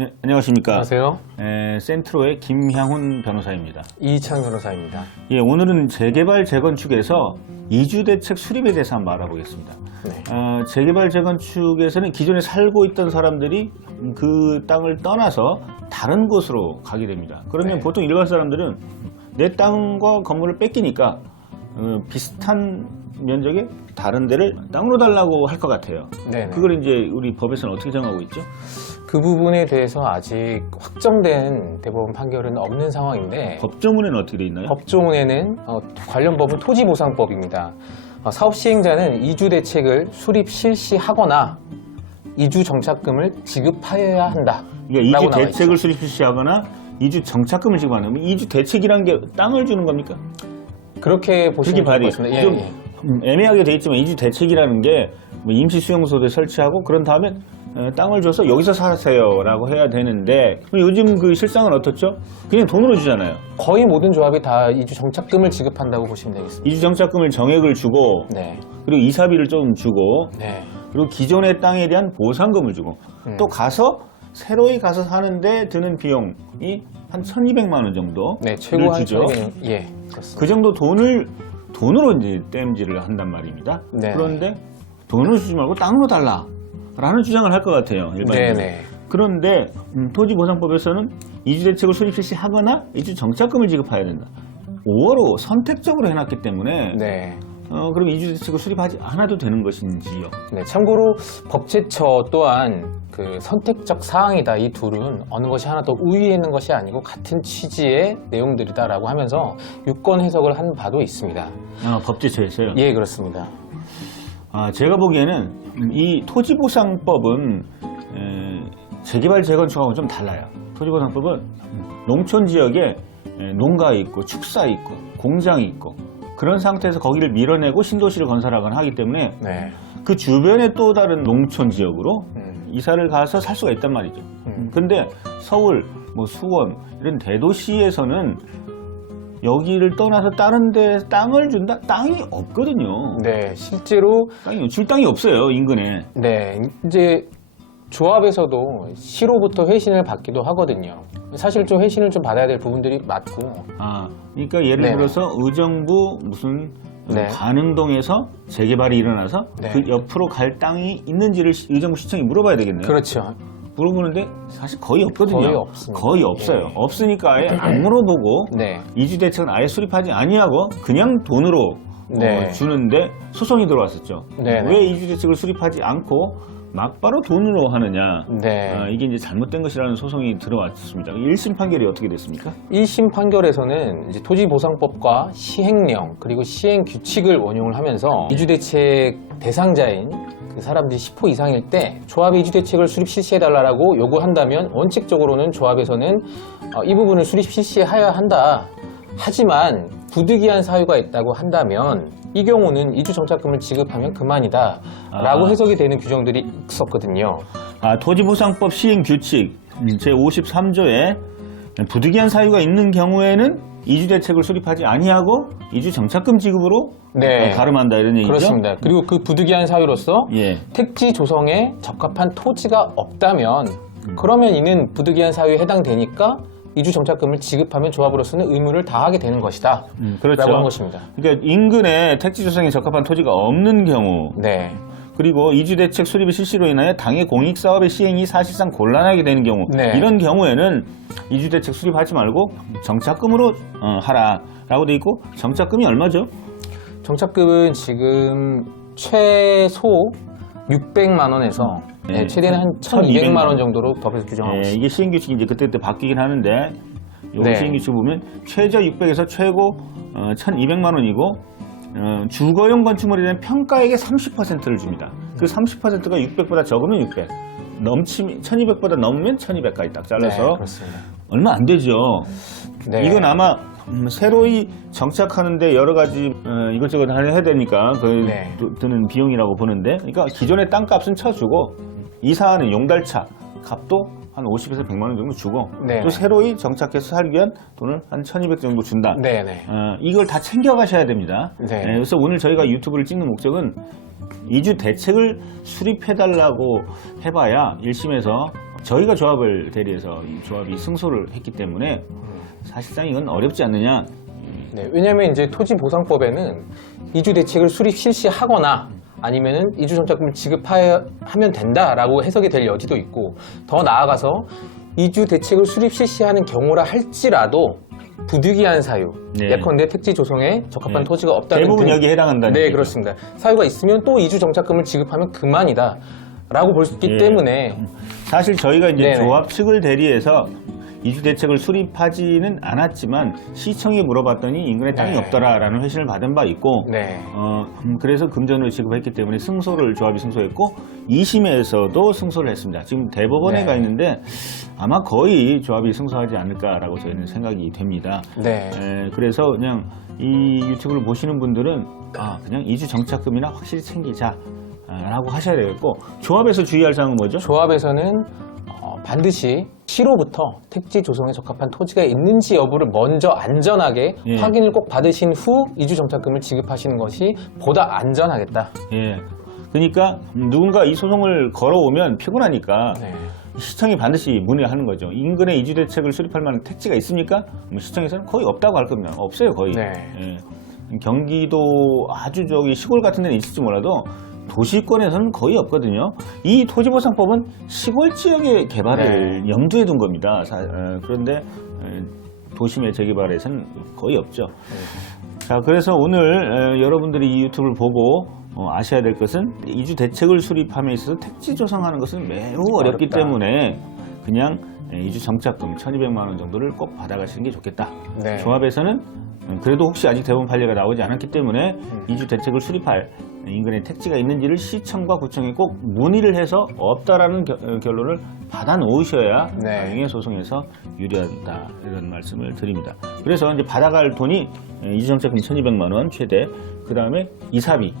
네, 안녕하십니까. 안녕하세요. 센트로의 김향훈 변호사입니다. 이창 변호사입니다. 예, 오늘은 재개발 재건축에서 이주대책 수립에 대해서 한번 알아보겠습니다. 네. 재개발 재건축에서는 기존에 살고 있던 사람들이 그 땅을 떠나서 다른 곳으로 가게 됩니다. 그러면 네. 보통 일반 사람들은 내 땅과 건물을 뺏기니까 비슷한 면적의 다른 데를 땅으로 달라고 할 것 같아요. 네. 그걸 이제 우리 법에서는 어떻게 정하고 있죠? 그 부분에 대해서 아직 확정된 대법원 판결은 없는 상황인데 법조문에는 어떻게 돼 있나요? 법조문에는 관련 법은 토지보상법입니다. 사업 시행자는 이주 대책을 수립 실시하거나 이주 정착금을 지급하여야 한다. 그러니까 라고 이주 나와 대책을 있죠. 수립 실시하거나 이주 정착금을 지급하는 거면 이주 대책이란 게 땅을 주는 겁니까? 그렇게 보시면 그렇게 좋을 봐야 것 돼요. 같습니다. 좀 애매하게 돼 있지만 이주 대책이라는 게 뭐 임시 수용소를 설치하고 그런 다음에 땅을 줘서 여기서 사세요라고 해야 되는데 요즘 그 실상은 어떻죠? 그냥 돈으로 주잖아요. 거의 모든 조합이 다 이주 정착금을 지급한다고 보시면 되겠습니다. 이주 정착금을 정액을 주고 네. 그리고 이사비를 좀 주고 네. 그리고 기존의 땅에 대한 보상금을 주고 또 가서 새로이 가서 사는데 드는 비용이 한 1,200만 원 정도 네, 최고 한 주죠. 1,200원. 예, 그렇습니다. 그 정도 돈으로 이제 땜질을 한단 말입니다. 네. 그런데 돈을 주지 말고 땅으로 달라라는 주장을 할 것 같아요. 일반적으로. 네네. 그런데 토지보상법에서는 이주대책을 수립 실시하거나 이주 정착금을 지급해야 된다. 5월로 선택적으로 해놨기 때문에 네. 그럼 이주대책을 수립하지 않아도 되는 것인지요? 네, 참고로 법제처 또한 그 선택적 사항이다. 이 둘은 어느 것이 하나 더 우위에 있는 것이 아니고 같은 취지의 내용들이다라고 하면서 유권 해석을 한 바도 있습니다. 법제처에서요? 예, 그렇습니다. 제가 보기에는 이 토지보상법은 재개발 재건축하고 좀 달라요. 토지보상법은 농촌 지역에 농가 있고 축사 있고 공장이 있고 그런 상태에서 거기를 밀어내고 신도시를 건설하거나 하기 때문에 네. 그 주변에 또 다른 농촌 지역으로 이사를 가서 살 수가 있단 말이죠. 근데 서울, 뭐 수원 이런 대도시에서는 여기를 떠나서 다른 데 땅을 준다? 땅이 없거든요. 네, 실제로 줄 땅이 없어요, 인근에. 네, 이제 조합에서도 시로부터 회신을 받기도 하거든요. 사실 좀 회신을 좀 받아야 될 부분들이 많고. 그러니까 예를 네네. 들어서 의정부 무슨 네. 관흥동에서 재개발이 일어나서 네. 그 옆으로 갈 땅이 있는지를 의정부 시청이 물어봐야 되겠네요. 그렇죠. 물어보는데 사실 거의 없거든요. 거의 없습니다. 거의 없어요. 예. 없으니까 아예 안 물어보고 네. 이주대책은 아예 수립하지 아니하고 그냥 돈으로 네. 주는데 소송이 들어왔었죠. 네네. 왜 이주대책을 수립하지 않고 막바로 돈으로 하느냐. 네. 이게 이제 잘못된 것이라는 소송이 들어왔습니다. 1심 판결이 어떻게 됐습니까? 1심 판결에서는 이제 토지보상법과 시행령 그리고 시행 규칙을 원용을 하면서 이주대책 대상자인 그 사람들이 10호 이상일 때 조합의 이주대책을 수립 실시해달라고 요구한다면 원칙적으로는 조합에서는 이 부분을 수립 실시해야 한다. 하지만 부득이한 사유가 있다고 한다면 이 경우는 이주 정착금을 지급하면 그만이다 라고 해석이 되는 규정들이 있었거든요. 토지보상법 시행규칙 제53조에 부득이한 사유가 있는 경우에는 이주대책을 수립하지 아니하고 이주 정착금 지급으로 네. 가름한다 이런 얘기죠? 그렇습니다. 그리고 그 부득이한 사유로서 예. 택지 조성에 적합한 토지가 없다면 그러면 이는 부득이한 사유에 해당되니까 이주 정착금을 지급하면 조합으로서는 의무를 다하게 되는 것이다 그렇죠. 라고 한 것입니다. 그러니까 인근에 택지 조성에 적합한 토지가 없는 경우 네. 그리고 이주대책 수립의 실시로 인하여 당의 공익사업의 시행이 사실상 곤란하게 되는 경우 네. 이런 경우에는 이주대책 수립하지 말고 정착금으로 하라라고 돼 있고 정착금이 얼마죠? 정착금은 지금 최소 600만 원에서 네. 최대는 한 1,200만 원 정도로 법에서 규정하고 있습니다. 이게 시행규칙이 이제 그때 바뀌긴 하는데 요 네. 시행규칙 보면 최저 600에서 최고 1,200만 원이고 주거용 건축물에 대한 평가액의 30%를 줍니다. 그 30%가 600보다 적으면 600, 1,200보다 넘으면 1,200까지 딱 네, 잘라서 그렇습니다. 얼마 안 되죠. 네. 이건 아마 새로이 정착하는데 여러 가지 이것저것 해야 되니까 네. 드는 비용이라고 보는데, 그러니까 기존의 땅값은 쳐주고 이사하는 용달차 값도 한 50에서 100만 원 정도 주고 네. 또 새로이 정착해서 살기 위한 돈을 한 1,200 정도 준다. 네네. 이걸 다 챙겨가셔야 됩니다. 네. 그래서 오늘 저희가 유튜브를 찍는 목적은 이주 대책을 수립해달라고 해봐야 1심에서 저희가 조합을 대리해서 이 조합이 승소를 했기 때문에 사실상 이건 어렵지 않느냐. 네, 왜냐하면 이제 토지보상법에는 이주 대책을 수립 실시하거나 아니면은 이주 정착금을 지급하면 된다라고 해석이 될 여지도 있고, 더 나아가서 이주 대책을 수립 실시하는 경우라 할지라도 부득이한 사유, 네. 예컨대 택지 조성에 적합한 네. 토지가 없다는 대부분 등, 여기에 해당한다는 네, 얘기죠. 그렇습니다. 사유가 있으면 또 이주 정착금을 지급하면 그만이다 라고 볼 수 있기 예. 때문에 사실 저희가 이제 네네. 조합 측을 대리해서 이주 대책을 수립하지는 않았지만 시청에 물어봤더니 인근에 땅이 네. 없더라라는 회신을 받은 바 있고 네. 그래서 금전을 지급했기 때문에 승소를 조합이 승소했고 2심에서도 승소를 했습니다. 지금 대법원에 네. 가 있는데 아마 거의 조합이 승소하지 않을까라고 저희는 생각이 됩니다. 네. 그래서 그냥 이 유튜브를 보시는 분들은 그냥 이주 정착금이나 확실히 챙기자 라고 하셔야 되겠고, 조합에서 주의할 사항은 뭐죠? 조합에서는 반드시 시로부터 택지 조성에 적합한 토지가 있는지 여부를 먼저 안전하게 예. 확인을 꼭 받으신 후 이주 정착금을 지급하시는 것이 보다 안전하겠다. 예. 그러니까 누군가 이 소송을 걸어오면 피곤하니까 네. 시청이 반드시 문의하는 거죠. 인근에 이주 대책을 수립할 만한 택지가 있습니까? 시청에서는 거의 없다고 할 겁니다. 없어요, 거의. 네. 예. 경기도 아주 저기 시골 같은 데는 있을지 몰라도 도시권에서는 거의 없거든요. 이 토지보상법은 시골 지역의 개발을 염두에 둔 겁니다. 그런데 도심의 재개발에서는 거의 없죠. 자, 그래서 오늘 여러분들이 이 유튜브를 보고 아셔야 될 것은 이주 대책을 수립함에 있어서 택지 조성하는 것은 매우 어렵기 어렵다. 때문에 그냥 이주 정착금 1,200만 원 정도를 꼭 받아가시는 게 좋겠다. 네. 조합에서는 그래도 혹시 아직 대법원 판례가 나오지 않았기 때문에 이주 대책을 수립할 인근에 택지가 있는지를 시청과 구청에 꼭 문의를 해서 없다라는 결론을 받아 놓으셔야 네. 나중에 소송에서 유리하다, 이런 말씀을 드립니다. 그래서 이제 받아갈 돈이 이주 정착금 1,200만 원 최대, 그 다음에 이사비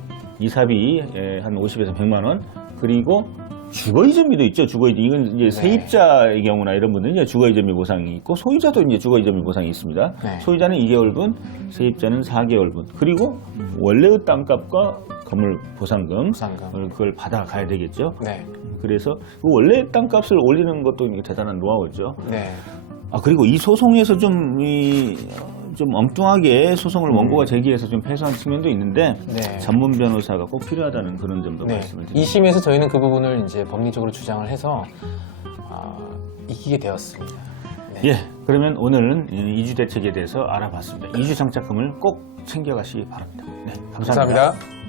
한 50에서 100만 원, 그리고 주거이전비도 있죠. 주거이전. 이건 이제 네. 세입자의 경우나 이런 분들은 이제 주거이전비 보상이 있고, 소유자도 이제 주거이전비 보상이 있습니다. 네. 소유자는 2개월분, 세입자는 4개월분. 그리고 원래의 땅값과 건물 보상금, 보상금. 그걸 받아가야 되겠죠. 네. 그래서 그 원래 땅값을 올리는 것도 이게 대단한 노하우죠. 네. 그리고 이 소송에서 좀 엉뚱하게 소송을 원고가 제기해서 좀 패소한 측면도 있는데 네. 전문 변호사가 꼭 필요하다는 그런 점도 네. 말씀을 드립니다. 2심에서 저희는 그 부분을 이제 법리적으로 주장을 해서 이기게 되었습니다. 네. 예, 그러면 오늘은 이주 대책에 대해서 알아봤습니다. 이주 정착금을 꼭 챙겨가시기 바랍니다. 네, 감사합니다. 감사합니다.